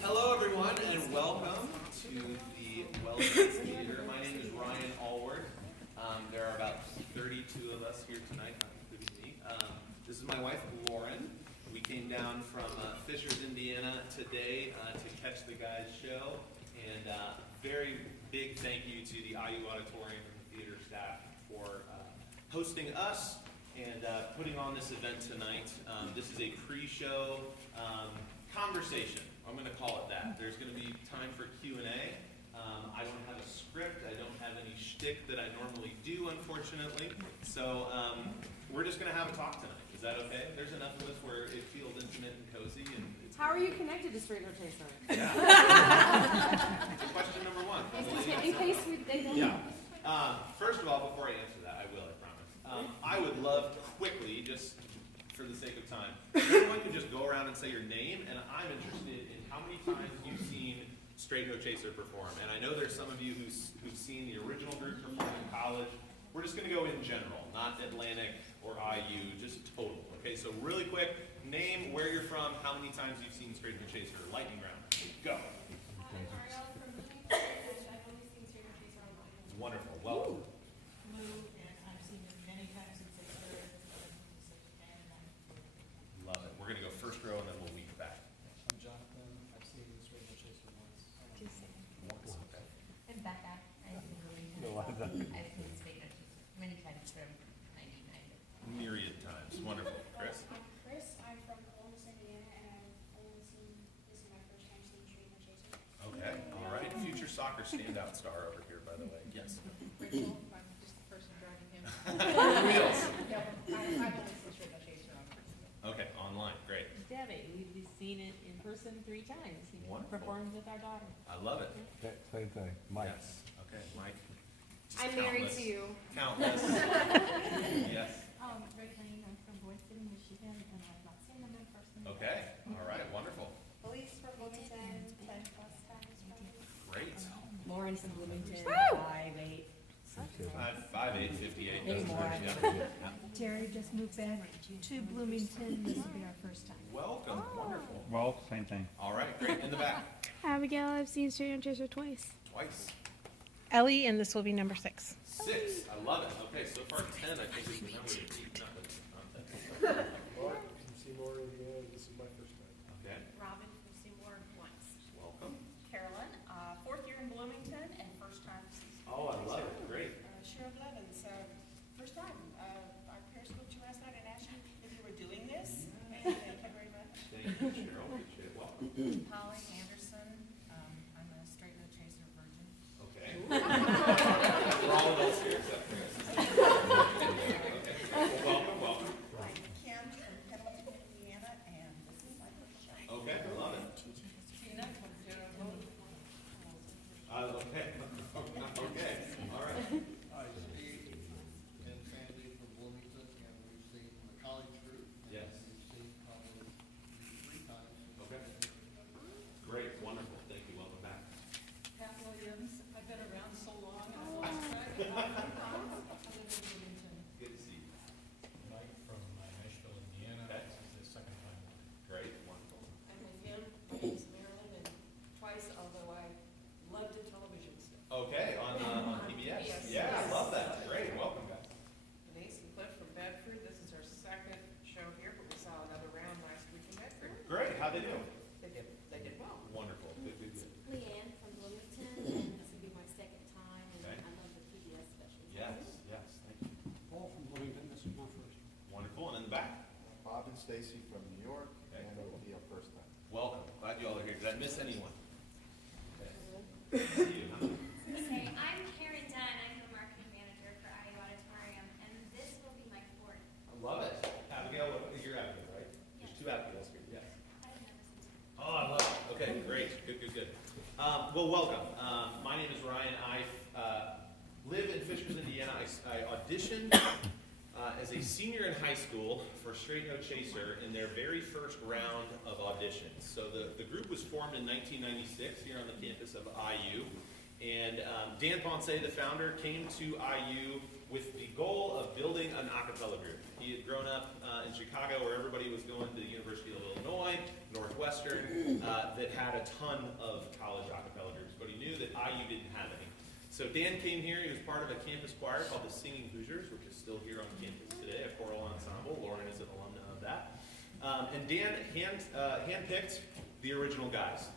Hello, everyone, and welcome to the Wellness Theater. My name is Ryan Ahlwardt. There are about 32 of us here tonight, not including me. This is my wife, Lauren. We came down from Fishers, Indiana today to catch the guys' show. And very big thank you to the IU Auditorium and the theater staff for hosting us and putting on this event tonight. This is a pre-show conversation. I'm going to call it that. There's going to be time for Q&A. I don't have a script. I don't have any shtick that I normally do, unfortunately. So we're just going to have a talk tonight. Is that okay? There's enough of us where it feels intimate and cozy. And it's How are you connected to Straight No Chaser? Yeah. Question number one. In case they don't know. First of all, before I answer that, I will, I promise. I would love quickly, just for the sake of time, if everyone could just go around and say your name, and I'm interested in how many times you've seen Straight No Chaser perform. And I know there's some of you who've seen the original group perform in college. We're just going to go in general, not Atlantic or IU, just total. Okay, so really quick, name, where you're from, how many times you've seen Straight No Chaser. Lightning round. Go. I'm Ariel from Bloomington, and I've only seen Straight No Chaser online. Wonderful. Welcome. And I've seen it many times since they started. Love it. We're going to go first row and then we'll weave back. I'm Jonathan. I've seen Straight No Chaser once. Once, okay. And Becca, I've seen Straight No Chaser many times from 99. Myriad times. Wonderful. Chris? I'm Chris. I'm from Columbus, Indiana, and I've only seen, this is my first time seeing Straight No Chaser. Okay. All right. Future soccer standout star over here, by the way. Yes. Rachel, I'm just the person driving him. Wheels. I've only seen Straight No Chaser online. Okay. Online. Great. Debbie, we've seen it in person 3 times. He Wonderful. performed with our daughter. I love it. Same thing, Mike. Yes. Okay. Mike. Just I'm married countless. to you. Countless. Yes. Rick Lane, I'm from Boynton, Michigan, and I've not seen them in person. Okay. All right. Wonderful. Police from Bloomington, 10 plus times probably. Great. Lauren from Bloomington, Woo! 5'8". 5'8", 58. Anymore. Yeah. Terry just moved back to Bloomington. This will be our first time. Welcome. Wonderful. Well, same thing. All right. Great. In the back. Abigail, I've seen Straight No Chaser twice. Twice. Ellie, and this will be number 6. 6. I love it. Okay. So far 10. I think is the number to beat. Not the content. Mark from Seymour, Indiana. This is my first time. Okay. Robin from Seymour once. Welcome. Carolyn, 4th year in Bloomington and first time. Oh, I love it. Great. Cheryl Blevins, first time. Our parents spoke to you last night and asked you if you were doing this. And thank you very much. Thank you, Cheryl. Appreciate it. Welcome. Holly Anderson, I'm a Straight No Chaser virgin. Okay. For all of us here except for us. Okay. Welcome, welcome. I'm Kim from Pendleton, Indiana, and this is my first show. Okay, I love it. Tina from Fairfield. Okay. Okay. All right. Hi, Steve and Sandy from Bloomington, and we've seen the college group. Yes. We've seen probably 3 times. Okay. Great, wonderful. Thank you. Welcome back. Pat Williams, I've been around so long and I've lost track of how many times I live in Bloomington. Good to see you. Mike from Nashville, Indiana. Okay. This is the second time. Great, wonderful. I'm with him, my name's Marilyn, and twice, although I loved the television stuff. Okay, on PBS. PBS. Yeah, I love that. Great, welcome, guys. Denise and Cliff from Bedford. This is our second show here, but we saw another round last week in Bedford. Great, how'd they do? They did well. Wonderful. Good, good, good. Leanne from Bloomington, and this will be my second time, and Okay. I love the PBS special. Yes, yes, thank you. Paul from Bloomington. This is my first. Wonderful, and in the back. Bob and Stacy from New York, Okay. and it will be our first time. Welcome. Glad you all are here. Did I miss anyone? Okay. See you. Huh? Okay, I'm Karen Dunn, I'm the marketing manager for IU Auditorium, and this will be my 4th. I love it. Abigail, you're Abigail, right? There's 2 Abigails here. Yes. I've never seen it. Oh, I love it. Okay, great. Good, good, good. Well, welcome. My name is Ryan. I live in Fishers, Indiana. I auditioned as a senior in high school for Straight No Chaser in their very first round of auditions. So the group was formed in 1996 here on the campus of IU. And Dan Ponce, the founder, came to IU with the goal of building an a cappella group. He had grown up in Chicago where everybody was going to the University of Illinois, Northwestern, that had a ton of college a cappella groups, but he knew that IU didn't have any. So Dan came here. He was part of a campus choir called the Singing Hoosiers, which is still here on campus today, a choral ensemble. Lauren is an alumna of that. And Dan handpicked the original guys.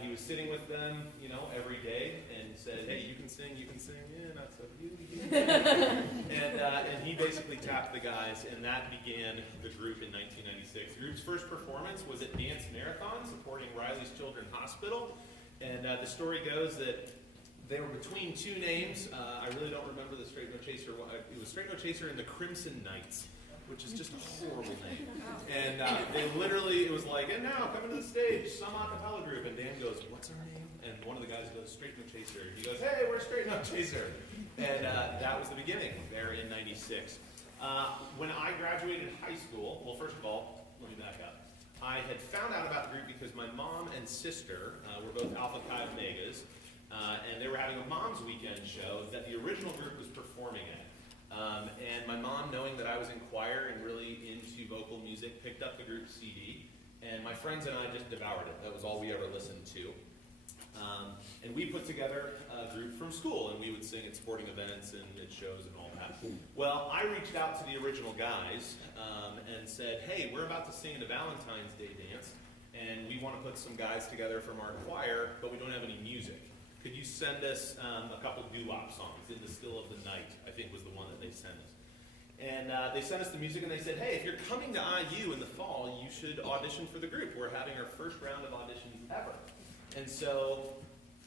He was sitting with them, every day and said, hey, you can sing, yeah, not so you. And he basically tapped the guys, and that began the group in 1996. The group's first performance was at Dance Marathon, supporting Riley's Children's Hospital. And the story goes that they were between two names. I really don't remember the Straight No Chaser. It was Straight No Chaser and the Crimson Knights, which is just a horrible name. And they literally, it was like, and now, coming to the stage, some a cappella group. And Dan goes, what's our name? And one of the guys goes, Straight No Chaser. He goes, hey, we're Straight No Chaser. And that was the beginning there in 96. When I graduated high school, well, first of all, let me back up. I had found out about the group because my mom and sister were both Alpha Chi Omegas, and they were having a mom's weekend show that the original group was performing at. And my mom, knowing that I was in choir and really into vocal music, picked up the group CD, and my friends and I just devoured it. That was all we ever listened to. And we put together a group from school, and we would sing at sporting events and at shows and all that. Well, I reached out to the original guys and said, hey, we're about to sing at a Valentine's Day dance, and we want to put some guys together from our choir, but we don't have any music. Could you send us a couple doo-wop songs? In the Still of the Night, I think, was the one that they sent us. And they sent us the music, and they said, hey, if you're coming to IU in the fall, you should audition for the group. We're having our first round of auditions ever. And so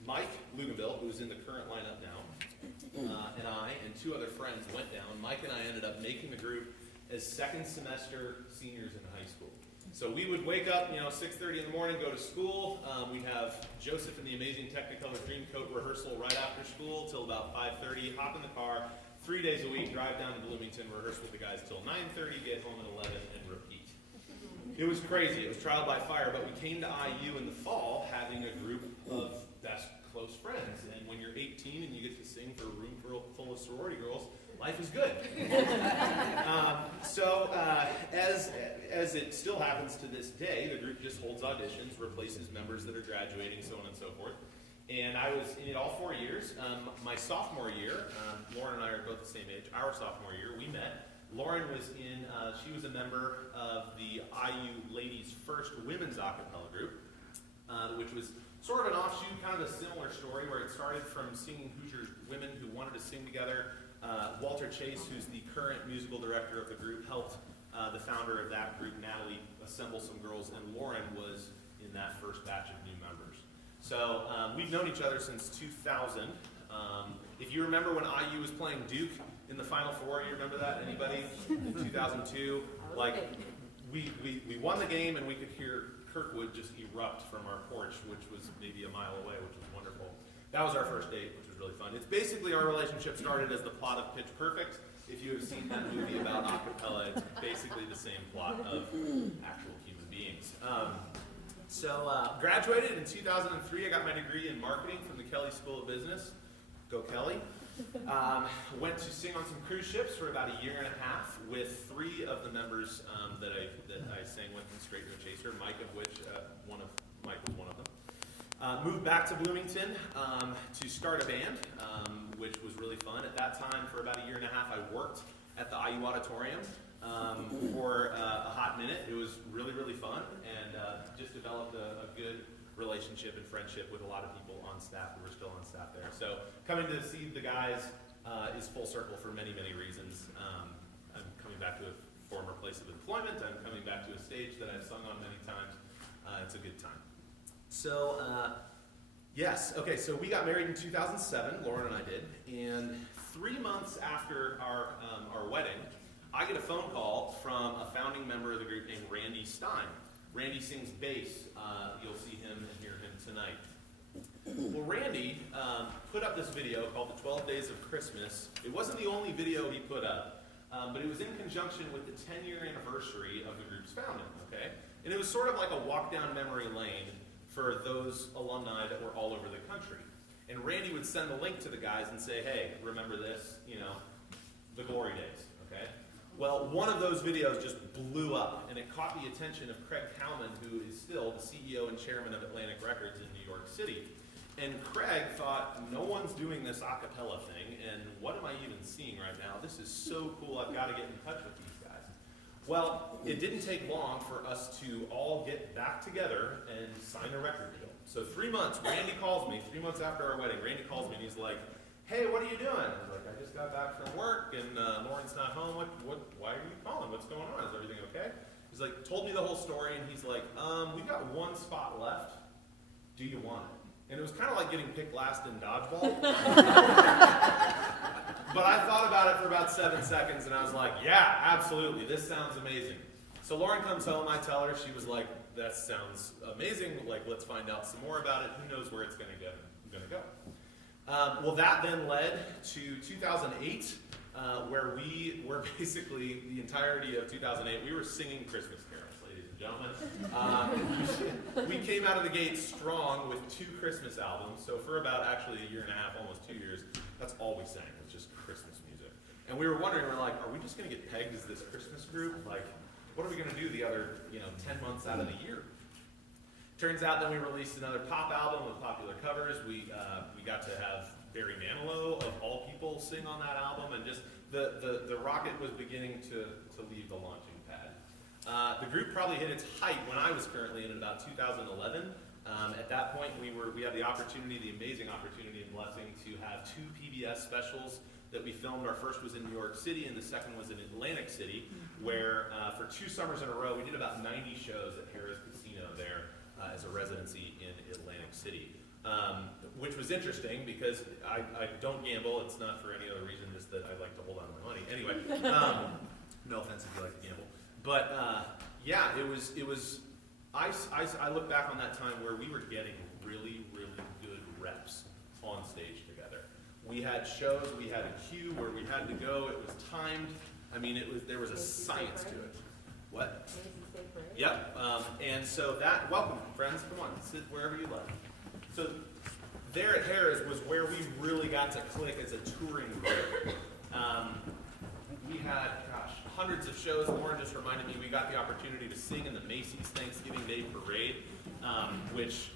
Mike Luganville, who's in the current lineup now, and I and two other friends went down. Mike and I ended up making the group as second semester seniors in high school. So we would wake up, 6:30 in the morning, go to school. We'd have Joseph and the Amazing Technicolor Dreamcoat rehearsal right after school till about 5:30, hop in the car, 3 days a week, drive down to Bloomington, rehearse with the guys till 9:30, get home at 11, and repeat. It was crazy. It was trial by fire, but we came to IU in the fall having a group of best close friends. And when you're 18 and you get to sing for a room full of sorority girls, life is good. As it still happens to this day, the group just holds auditions, replaces members that are graduating, so on and so forth. And I was in it all 4 years. My sophomore year, Lauren and I are both the same age. Our sophomore year, we met. Lauren was she was a member of the IU Ladies First Women's a cappella group, which was sort of an offshoot, kind of a similar story, where it started from Singing Hoosiers women who wanted to sing together. Walter Chase, who's the current musical director of the group, helped the founder of that group, Natalie, assemble some girls, and Lauren was in that first batch of new members. So we've known each other since 2000. If you remember when IU was playing Duke in the Final Four, you remember that? Anybody? In 2002, we won the game, and we could hear Kirkwood just erupt from our porch, which was maybe a mile away, which was wonderful. That was our first date, which was really fun. It's basically our relationship started as the plot of Pitch Perfect. If you have seen that movie about a cappella, it's basically the same plot of actual human beings. Graduated in 2003. I got my degree in marketing from the Kelly School of Business. Go Kelly. Went to sing on some cruise ships for about a year and a half with three of the members that I sang with in Straight No Chaser, Mike was one of them. Moved back to Bloomington to start a band, which was really fun. At that time, for about a year and a half, I worked at the IU Auditorium for a hot minute. It was really, really fun, and just developed a good relationship and friendship with a lot of people on staff who were still on staff there. So coming to see the guys is full circle for many, many reasons. I'm coming back to a former place of employment. I'm coming back to a stage that I've sung on many times. It's a good time. So, so we got married in 2007, Lauren and I did, and 3 months after our wedding, I get a phone call from a founding member of the group named Randy Stein. Randy sings bass. You'll see him and hear him tonight. Well, Randy put up this video called The 12 Days of Christmas. It wasn't the only video he put up, but it was in conjunction with the 10-year anniversary of the group's founding, okay? And it was sort of like a walk down memory lane for those alumni that were all over the country. And Randy would send the link to the guys and say, hey, remember this, the glory days, okay? Well, one of those videos just blew up, and it caught the attention of Craig Kalman, who is still the CEO and chairman of Atlantic Records in New York City. And Craig thought, no one's doing this a cappella thing, and what am I even seeing right now? This is so cool, I've got to get in touch with these guys. Well, it didn't take long for us to all get back together and sign a record deal. So 3 months, Randy calls me, 3 months after our wedding, Randy calls me and he's like, hey, what are you doing? I was like, I just got back from work and Lauren's not home. Why are you calling? What's going on? Is everything okay? He's like, told me the whole story and he's like, we got one spot left. Do you want it? And it was kind of like getting picked last in dodgeball. But I thought about it for about 7 seconds and I was like, yeah, absolutely. This sounds amazing. So Lauren comes home, I tell her, she was like, that sounds amazing. Like, let's find out some more about it. Who knows where it's going to go. Well, that then led to 2008, where we were basically, the entirety of 2008, we were singing Christmas carols, ladies and gentlemen. We came out of the gate strong with 2 Christmas albums, so for about actually a year and a half, almost 2 years, that's all we sang, was just Christmas music. And we were wondering, we're like, are we just going to get pegged as this Christmas group? Like, what are we going to do the other, 10 months out of the year? Turns out then we released another pop album with popular covers. We got to have Barry Manilow, of all people, sing on that album, and just the rocket was beginning to leave the launching pad. The group probably hit its height when I was currently in about 2011. At that point, we had the amazing opportunity and blessing to have 2 PBS specials that we filmed. Our first was in New York City, and the second was in Atlantic City, where for 2 summers in a row, we did about 90 shows at Harrah's Casino there as a residency in Atlantic City. Which was interesting because I don't gamble. It's not for any other reason, just that I like to hold on to my money. Anyway, no offense if you like to gamble. But yeah, it was. I look back on that time where we were getting really, really good reps on stage together. We had shows, we had a cue where we had to go. It was timed. I mean, there was a science to it. What? Yep. And so welcome, friends. Come on, sit wherever you like. So there at Harrah's was where we really got to click as a touring group. We had, hundreds of shows. Lauren just reminded me we got the opportunity to sing in the Macy's Thanksgiving Day Parade, which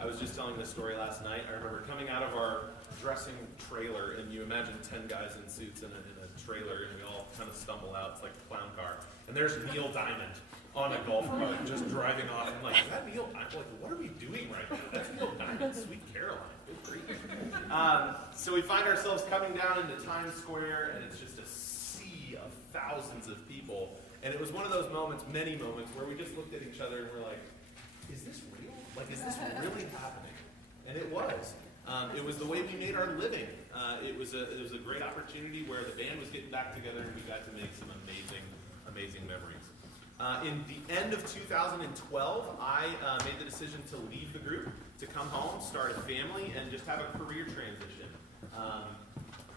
I was just telling this story last night. I remember coming out of our dressing trailer, and you imagine 10 guys in suits in a trailer, and we all kind of stumble out. It's like a clown car. And there's Neil Diamond on a golf cart just driving off. I'm like, is that Neil Diamond? Like, what are we doing right now? That's Neil Diamond, Sweet Caroline. Good grief. So we find ourselves coming down into Times Square, and it's just a sea of thousands of people. And it was one of those moments, many moments, where we just looked at each other and we're like, is this real? Like, is this really happening? And it was. It was the way we made our living. It was a great opportunity where the band was getting back together and we got to make some amazing memories. In the end of 2012, I made the decision to leave the group, to come home, start a family, and just have a career transition.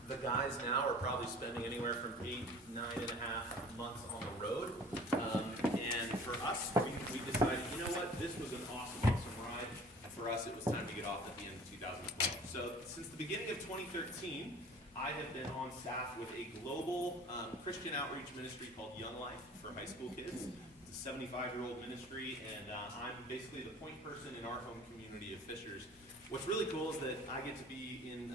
The guys now are probably spending anywhere from 9.5 months on the road. And for us, we decided, you know what, this was an awesome ride. And for us, it was time to get off at the end of 2012. So since the beginning of 2013, I have been on staff with a global Christian outreach ministry called Young Life for high school kids. It's a 75-year-old ministry, and I'm basically the point person in our home community of Fishers. What's really cool is that I get to be in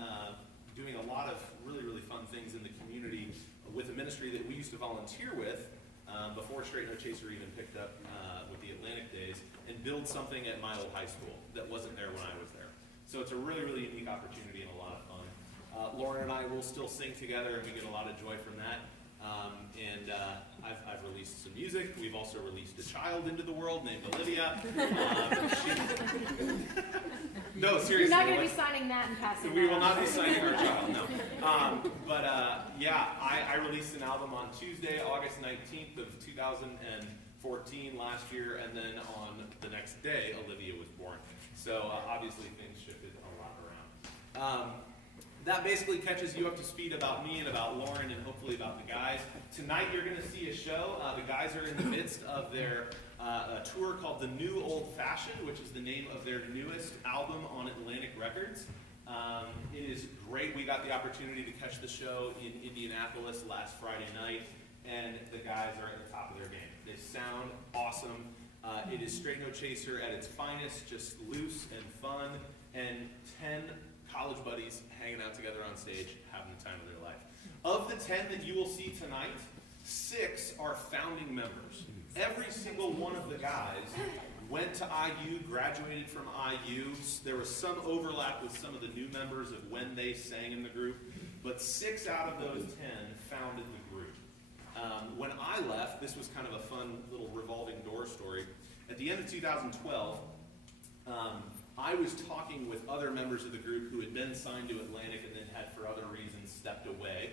doing a lot of really, really fun things in the community with a ministry that we used to volunteer with before Straight No Chaser even picked up with the Atlantic days, and build something at my old high school that wasn't there when I was there. So it's a really, really unique opportunity and a lot of fun. Lauren and I will still sing together, and we get a lot of joy from that. I've released some music. We've also released a child into the world named Olivia. No, seriously. You're not going to be signing that and passing We that will on. not be signing our child, no. I released an album on Tuesday, August 19th of 2014 last year, and then on the next day, Olivia was born. So obviously things shifted a lot around. That basically catches you up to speed about me and about Lauren and hopefully about the guys. Tonight you're going to see a show. The guys are in the midst of their a tour called The New Old Fashioned, which is the name of their newest album on Atlantic Records. It is great. We got the opportunity to catch the show in Indianapolis last Friday night, and the guys are at the top of their game. They sound awesome. It is Straight No Chaser at its finest, just loose and fun, and 10 college buddies hanging out together on stage, having the time of their life. Of the 10 that you will see tonight, 6 are founding members. Every single one of the guys went to IU, graduated from IU. There was some overlap with some of the new members of when they sang in the group, but 6 out of those 10 founded the group. When I left, this was kind of a fun little revolving door story. At the end of 2012, I was talking with other members of the group who had been signed to Atlantic and then had, for other reasons, stepped away.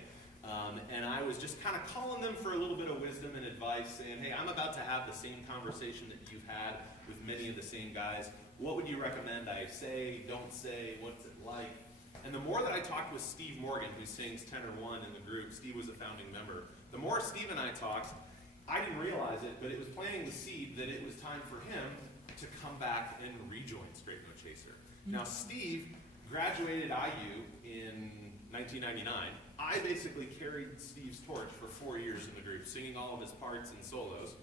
And I was just kind of calling them for a little bit of wisdom and advice, saying, hey, I'm about to have the same conversation that you've had with many of the same guys. What would you recommend I say, don't say, what's it like? And the more that I talked with Steve Morgan, who sings tenor 1 in the group, Steve was a founding member, the more Steve and I talked, I didn't realize it, but it was planting the seed that it was time for him to come back and rejoin Straight No Chaser. Now, Steve graduated IU in 1999. I basically carried Steve's torch for 4 years in the group, singing all of his parts and solos.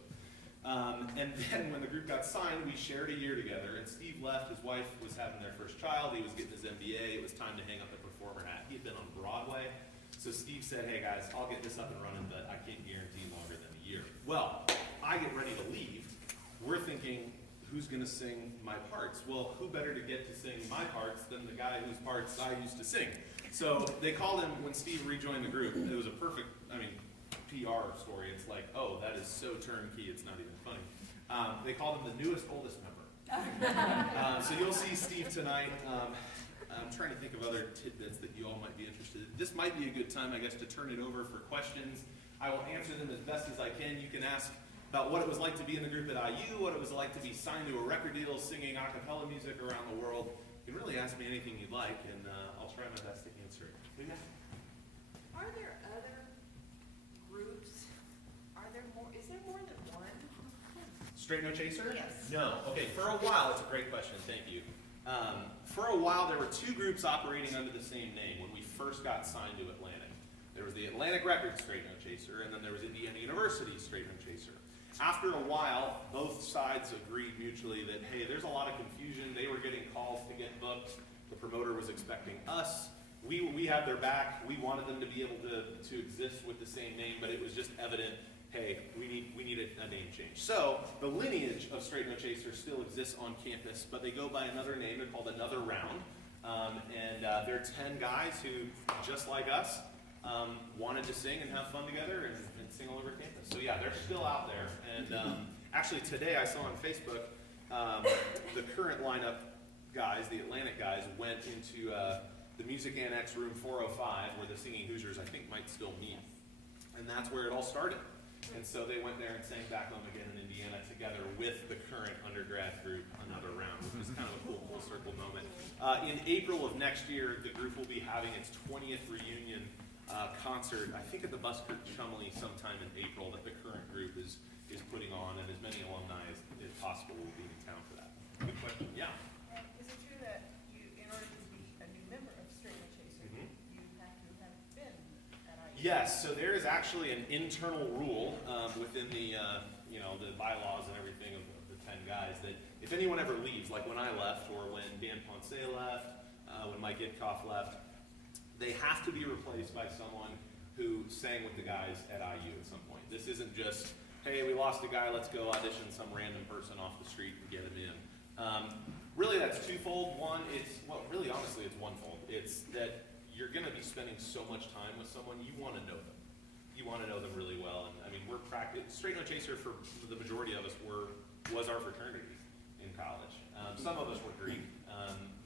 And then when the group got signed, we shared a year together, and Steve left. His wife was having their first child. He was getting his MBA. It was time to hang up the performer hat. He had been on Broadway. So Steve said, hey guys, I'll get this up and running, but I can't guarantee longer than a year. Well, I get ready to leave. We're thinking, who's going to sing my parts? Well, who better to get to sing my parts than the guy whose parts I used to sing? So they called him, when Steve rejoined the group, it was a perfect, PR story. It's like, oh, that is so turnkey, it's not even funny. They called him the newest, oldest member. So you'll see Steve tonight. I'm trying to think of other tidbits that you all might be interested in. This might be a good time, I guess, to turn it over for questions. I will answer them as best as I can. You can ask about what it was like to be in the group at IU, what it was like to be signed to a record deal, singing a cappella music around the world. You can really ask me anything you'd like, and I'll try my best to answer it. Lena? Are there other groups? Is there more than one? Straight No Chaser? Yes. No. Okay, for a while, it's a great question, thank you. For a while, there were 2 groups operating under the same name when we first got signed to Atlantic. There was the Atlantic Records Straight No Chaser, and then there was Indiana University Straight No Chaser. After a while, both sides agreed mutually that, hey, there's a lot of confusion. They were getting calls to get booked. The promoter was expecting us. We had their back. We wanted them to be able to exist with the same name, but it was just evident, hey, we need a name change. So the lineage of Straight No Chaser still exists on campus, but they go by another name. They're called Another Round. They're 10 guys who, just like us, wanted to sing and have fun together and sing all over campus. So yeah, they're still out there. And actually today I saw on Facebook the current lineup guys, the Atlantic guys, went into the Music Annex room 405 where the Singing Hoosiers I think might still meet. And that's where it all started. And so they went there and sang Back Home Again in Indiana together with the current undergrad group, Another Round, which was kind of a cool full circle moment. In April of next year, the group will be having its 20th reunion concert, I think at the Buskirk Chumley sometime in April, that the current group is putting on, and as many alumni as possible will be in town for that. Good question. Yeah? Is it true that in order to be a new member of Straight No Chaser, you have to have been at IU? Yes, so there is actually an internal rule within the bylaws and everything of the 10 guys that if anyone ever leaves, like when I left or when Dan Ponce left, when Mike Idkoff left, they have to be replaced by someone who sang with the guys at IU at some point. This isn't just, hey, we lost a guy, let's go audition some random person off the street and get him in. Really, that's twofold. One, really honestly, it's onefold. It's that you're going to be spending so much time with someone, you want to know them. You want to know them really well. And I mean, Straight No Chaser for the majority of us was our fraternity in college. Some of us were Greek,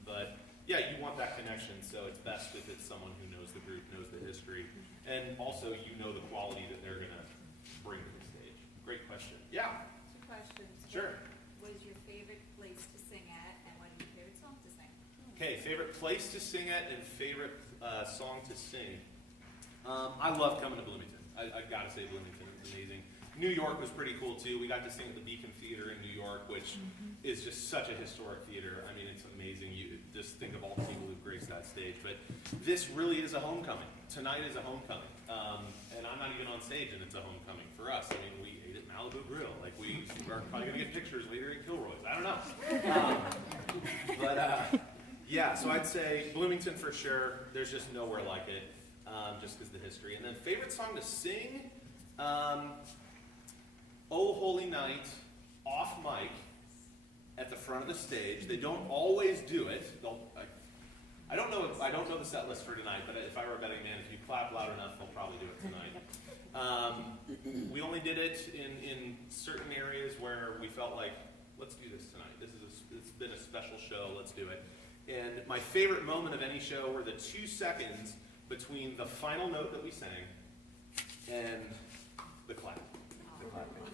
but yeah, you want that connection, so it's best if it's someone who knows the group, knows the history, and also you know the quality that they're going to bring to the stage. Great question. Yeah? 2 questions. Sure. What was your favorite place to sing at, and what is your favorite song to sing? Okay, favorite place to sing at and favorite song to sing. I love coming to Bloomington. I've got to say Bloomington is amazing. New York was pretty cool too. We got to sing at the Beacon Theater in New York, which is just such a historic theater. I mean, it's amazing. You just think of all the people who've graced that stage. But this really is a homecoming. Tonight is a homecoming. And I'm not even on stage, and it's a homecoming for us. I mean, we ate at Malibu Grill. Like, we are probably going to get pictures later at Kilroy's. I don't know. Yeah, so I'd say Bloomington for sure. There's just nowhere like it, just because of the history. And then favorite song to sing? Oh Holy Night, off mic, at the front of the stage. They don't always do it. I don't know the set list for tonight, but if I were a betting man, if you clap loud enough, they'll probably do it tonight. We only did it in certain areas where we felt like, let's do this tonight. It's been a special show. Let's do it. And my favorite moment of any show were the 2 seconds between the final note that we sang and the clap.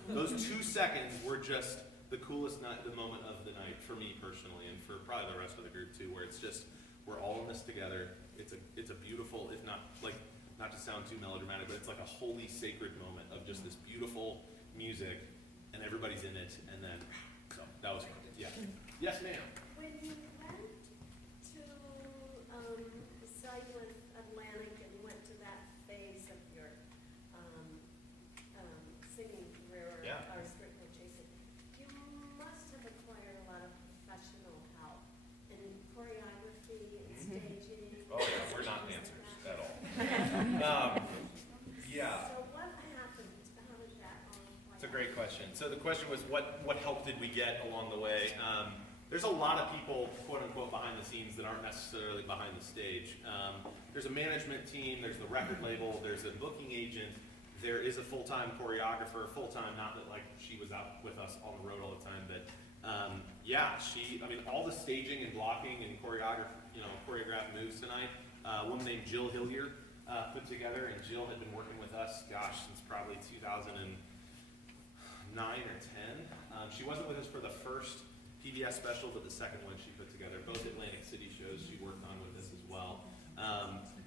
Those 2 seconds were just the coolest the moment of the night for me personally, and for probably the rest of the group too, where it's just, we're all in this together. It's a beautiful, if not, like, not to sound too melodramatic, but it's like a holy, sacred moment of just this beautiful music, and everybody's in it, and then, so, that was fun. Yeah. Yes, ma'am. When you went to, saw you in Atlantic and went to that phase of your singing career or strictly chasing, you must have acquired a lot of professional help in choreography and staging. Oh yeah, we're not dancers at all. Yeah. So what happened? How did that all play? It's a great question. So the question was, what help did we get along the way? There's a lot of people, quote unquote, behind the scenes that aren't necessarily behind the stage. There's a management team, there's the record label, there's a booking agent, there is a full-time choreographer, full-time, not that like she was out with us on the road all the time, but yeah, all the staging and blocking and choreographed moves tonight, a woman named Jill Hillier put together, and Jill had been working with us, since probably 2009 or 10. She wasn't with us for the first PBS special, but the second one she put together. Both Atlantic City shows she worked on with us as well.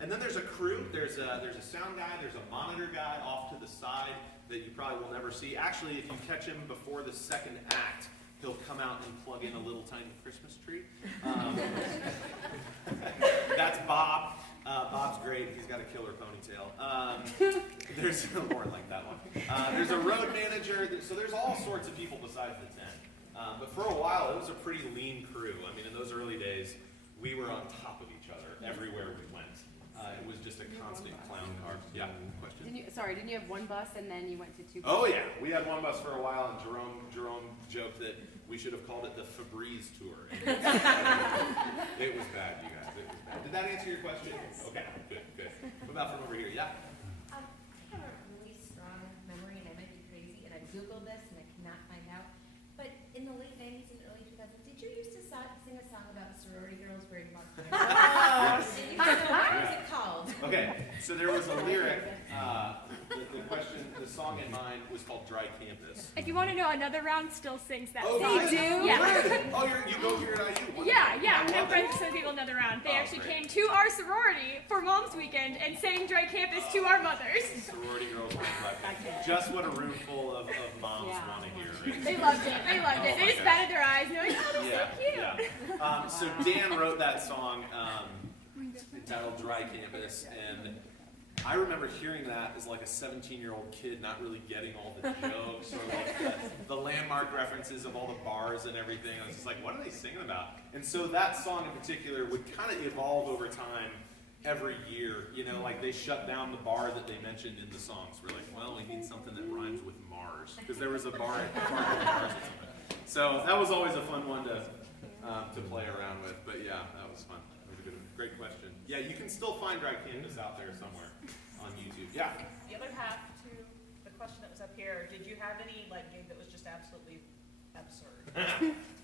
And then there's a crew. There's a sound guy. There's a monitor guy off to the side that you probably will never see. Actually, if you catch him before the second act, he'll come out and plug in a little tiny Christmas tree. That's Bob. Bob's great. He's got a killer ponytail. There's more like that one. There's a road manager. So there's all sorts of people besides the 10. But for a while, it was a pretty lean crew. I mean, in those early days, we were on top of each other everywhere we went. It was just a constant clown car. Yeah, question? Didn't you have one bus and then you went to 2 buses? Oh yeah, we had one bus for a while, and Jerome joked that we should have called it the Febreze tour. It was bad, you guys. It was bad. Did that answer your question? Yes. Okay, good. What about from over here? Yeah. I have a really strong memory, and I might be crazy, and I Googled this and I cannot find out. But in the late 90s and early 2000s, did you used to sing a song about sorority girls wearing marks? Yes. What was it called? Okay, so there was a lyric. The song in mind was called Dry Campus. If you want to know, Another Round still sings that. Oh, song. they do? Yeah. Oh, you go here at IU. Yeah. I I'm love friends it. with some people Another Round. They Oh, actually great. came to our sorority for Mom's Weekend and sang Dry Campus to our mothers. Sorority girls wearing black. Just what a room full of moms want to hear. Right? They loved it. They Oh, just batted their eyes. They're like, oh, that's so cute. Yeah. So Dan wrote that song entitled Dry Campus, and I remember hearing that as like a 17-year-old kid, not really getting all the jokes or like the landmark references of all the bars and everything. I was just like, what are they singing about? And so that song in particular would kind of evolve over time every year. You know, like they shut down the bar that they mentioned in the songs. We're like, well, we need something that rhymes with Mars, because there was a bar at Mars or something. So that was always a fun one to play around with. But yeah, that was fun. That was a great question. Yeah, you can still find Dry Campus out there somewhere on YouTube. Yeah. The other half to the question that was up here, did you have any gig that was just absolutely absurd?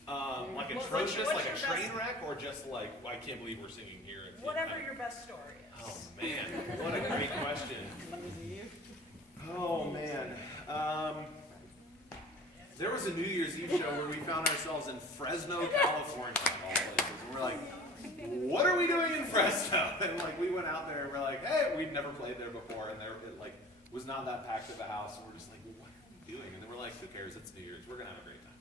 Like What's atrocious, your like a train best- wreck, or just like, I can't believe we're singing here. Whatever your best story is. Oh man, what a great question. Oh man. There was a New Year's Eve show where we found ourselves in Fresno, California, of all places, and we're like, what are we doing in Fresno? And like we went out there and we're like, hey, we'd never played there before, and it like was not that packed of a house, and we're just like, what are we doing? And then we're like, who cares? It's New Year's. We're gonna have a great time.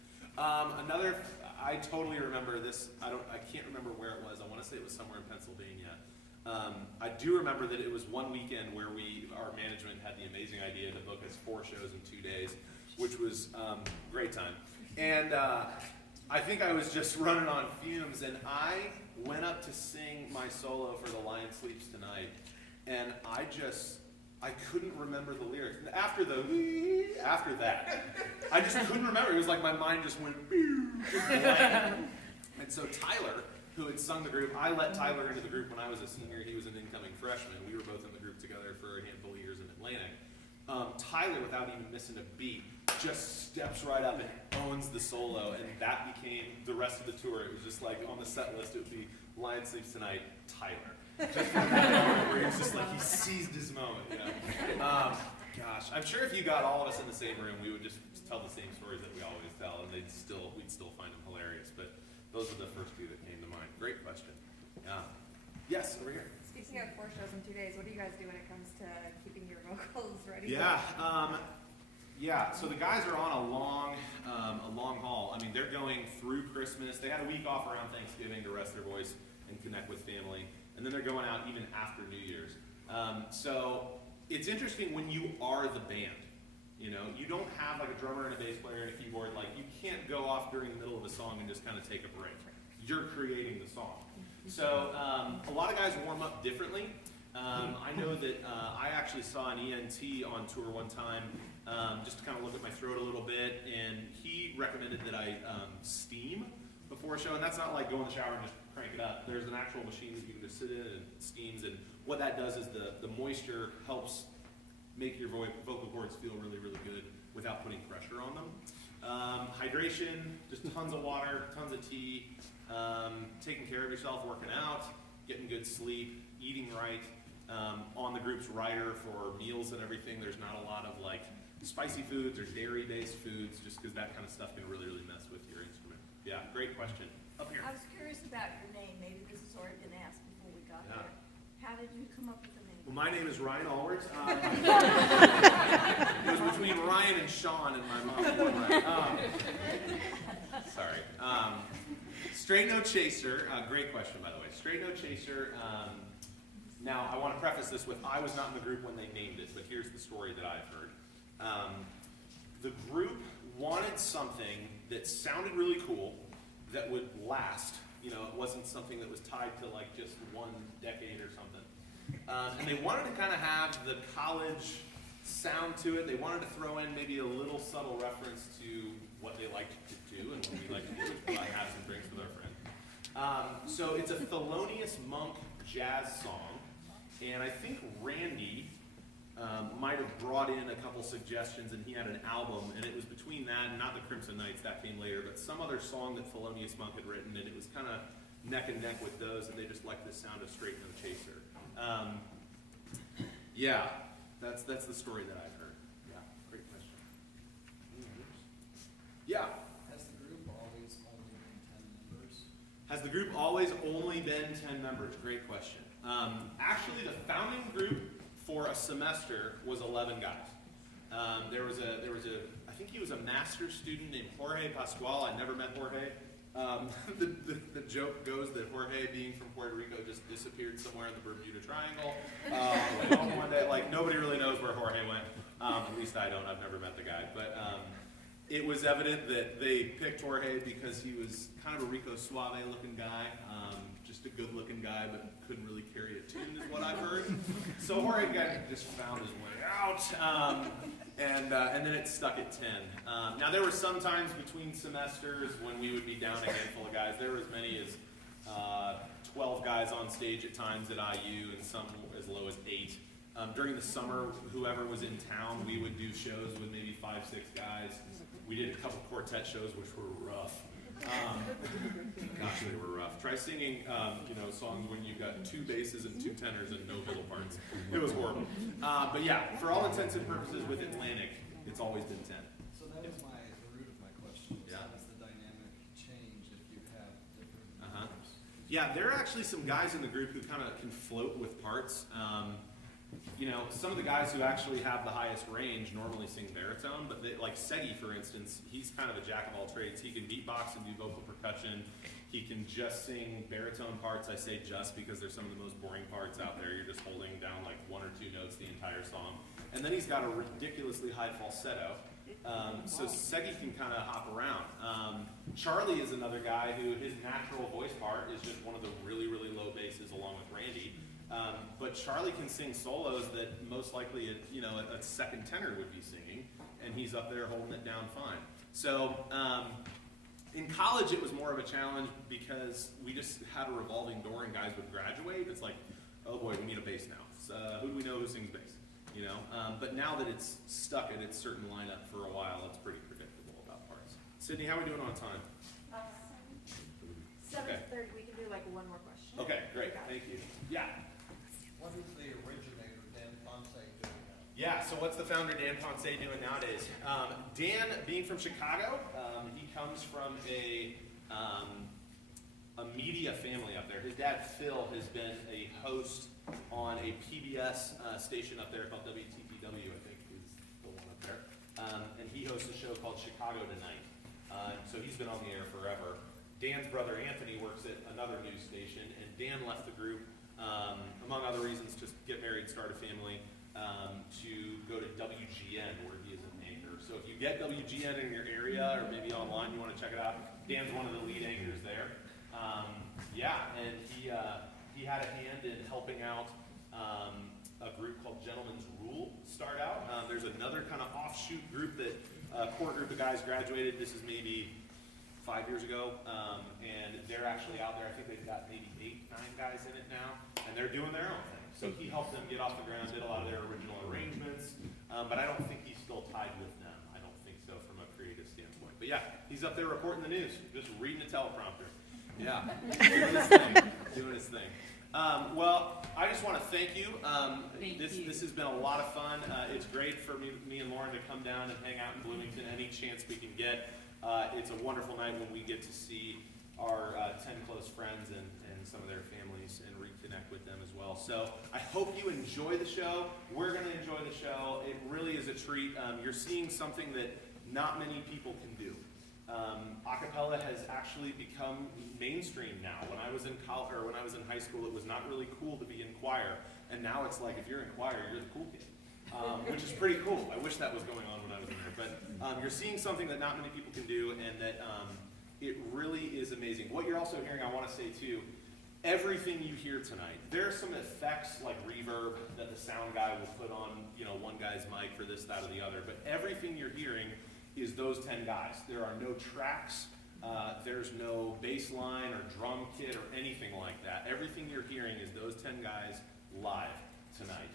I totally remember this. I can't remember where it was. I want to say it was somewhere in Pennsylvania. I do remember that it was one weekend where our management had the amazing idea to book us 4 shows in 2 days, which was great time. And I think I was just running on fumes, and I went up to sing my solo for The Lion Sleeps Tonight, and I couldn't remember the lyrics. And after that, I just couldn't remember. It was like my mind just went, and so Tyler, who had sung the group, I let Tyler into the group when I was a senior. He was an incoming freshman. We were both in the group together for a handful of years in Atlantic. Tyler, without even missing a beat, just steps right up and owns the solo, and that became the rest of the tour. It was just like on the set list, it would be Lion Sleeps Tonight, Tyler. Just from that moment where he was just like, he seized his moment, you know. Gosh, I'm sure if you got all of us in the same room, we would just tell the same stories that we always tell, and we'd still find them hilarious. But those are the first 2 that came to mind. Great question. Yeah. Yes, over here. Speaking of 4 shows in 2 days, what do you guys do when it comes to keeping your vocals ready? Yeah. So the guys are on a long haul. I mean, they're going through Christmas. They had a week off around Thanksgiving to rest their voice and connect with family, and then they're going out even after New Year's. So it's interesting when you are the band. You know, you don't have like a drummer and a bass player and a keyboard. Like, you can't go off during the middle of a song and just kind of take a break. You're creating the song. So a lot of guys warm up differently. I know that I actually saw an ENT on tour one time, just to kind of look at my throat a little bit, and he recommended that I steam before a show, and that's not like go in the shower and just crank it up. There's an actual machine that you can just sit in and it steams, and what that does is the moisture helps make your vocal cords feel really, really good without putting pressure on them. Hydration, just tons of water, tons of tea, taking care of yourself, working out, getting good sleep, eating right. On the group's rider for meals and everything, there's not a lot of like spicy foods or dairy-based foods, just because that kind of stuff can really, really mess with your instrument. Yeah, great question. Up here. I was curious about your name. Maybe this has already been asked before we got Yeah. there. How did you come up with the name? Well, my name is Ryan Ahlwardt. It was between Ryan and Sean and my mom. Sorry. Straight No Chaser. Great question, by the way. Straight No Chaser. Now, I want to preface this with, I was not in the group when they named it, but here's the story that I've heard. The group wanted something that sounded really cool, that would last. You know, it wasn't something that was tied to like just one decade or something. And they wanted to kind of have the college sound to it. They wanted to throw in maybe a little subtle reference to what they liked to do and what we like to do, which is have some drinks with our friend. So it's a Thelonious Monk jazz song. And I think Randy might have brought in a couple suggestions, and he had an album, and it was between that and not the Crimson Knights, that came later, but some other song that Thelonious Monk had written, and it was kind of neck and neck with those, and they just liked the sound of Straight No Chaser. Yeah, that's the story that I've heard. Yeah, great question. Yeah. Has the group always only been 10 members? Has the group always only been 10 members? Great question. Actually, the founding group for a semester was 11 guys. There was a, I think he was a master's student named Jorge Pascual. I never met Jorge. The joke goes that Jorge, being from Puerto Rico, just disappeared somewhere in the Bermuda Triangle. One day, like, nobody really knows where Jorge went. At least I don't. I've never met the guy. But it was evident that they picked Jorge because he was kind of a Rico Suave looking guy. Just a good looking guy, but couldn't really carry a tune, is what I've heard. So Jorge just found his way out. And then it stuck at 10. Now there were some times between semesters when we would be down a handful of guys. There were as many as 12 guys on stage at times at IU, and some as low as 8. During the summer, whoever was in town, we would do shows with maybe 5, 6 guys. We did a couple quartet shows, which were rough. Gosh, they were rough. Try singing, songs when you've got 2 basses and 2 tenors and no fiddle parts. It was horrible. But yeah, for all intents and purposes with Atlantic, it's always been 10. So that was the root of my question. Yeah. How does the dynamic change if you have different members? Yeah, there are actually some guys in the group who kind of can float with parts. you know, some of the guys who actually have the highest range normally sing baritone, but they, like Segi, for instance, he's kind of a jack of all trades. He can beatbox and do vocal percussion. He can just sing baritone parts. I say just because they're some of the most boring parts out there. You're just holding down like 1 or 2 notes the entire song. And then he's got a ridiculously high falsetto. So Segi can kind of hop around. Charlie is another guy who his natural voice part is just one of the really, really low basses along with Randy. But Charlie can sing solos that most likely a second tenor would be singing, and he's up there holding it down fine. So in college it was more of a challenge because we just had a revolving door and guys would graduate. It's like, oh boy, we need a bass now. So, who do we know who sings bass? You know, but now that it's stuck at its certain lineup for a while, it's pretty predictable about parts. Sydney, how are we doing on time? 7:30, we can do like one more question. Okay, great, thank you. Yeah. What is the originator, Dan Ponce, doing now? Yeah, so what's the founder Dan Ponce doing nowadays? Dan, being from Chicago, he comes from a media family up there. His dad, Phil, has been a host on a PBS station up there called WTTW, I think is the one up there. And he hosts a show called Chicago Tonight. So he's been on the air forever. Dan's brother, Anthony, works at another news station, and Dan left the group, among other reasons, just get married, start a family, to go to WGN, where he is an anchor. So if you get WGN in your area, or maybe online, you want to check it out, Dan's one of the lead anchors there. And he had a hand in helping out a group called Gentleman's Rule start out. There's another kind of offshoot group that core group of guys graduated. This is maybe 5 years ago, and they're actually out there. I think they've got maybe 8, 9 guys in it now, and they're doing their own thing. So he helped them get off the ground, did a lot of their original arrangements, but I don't think he's still tied with them. I don't think so from a creative standpoint. But yeah, he's up there reporting the news, just reading a teleprompter. Yeah, doing his thing. Well, I just want to thank you. This has been a lot of fun. It's great for me and Lauren to come down and hang out in Bloomington any chance we can get. It's a wonderful night when we get to see our 10 close friends and some of their families and reconnect with them as well. So I hope you enjoy the show. We're going to enjoy the show. It really is a treat. You're seeing something that not many people can do. Acapella has actually become mainstream now. When I was in college, or when I was in high school, it was not really cool to be in choir, and now it's like if you're in choir, you're the cool kid, which is pretty cool. I wish that was going on when I was in there. But you're seeing something that not many people can do, and that it really is amazing. What you're also hearing, I want to say too, everything you hear tonight, there are some effects like reverb that the sound guy will put on, one guy's mic for this, that, or the other. But everything you're hearing is those 10 guys. There are no tracks, there's no bass line or drum kit or anything like that. Everything you're hearing is those 10 guys live tonight.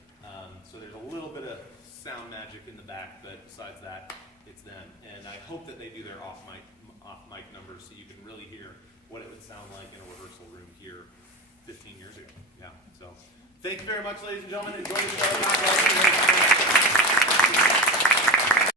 So there's a little bit of sound magic in the back, but besides that, it's them. And I hope that they do their off mic numbers so you can really hear what it would sound like in a rehearsal room here 15 years ago. Yeah, so thank you very much, ladies and gentlemen. Enjoy the show.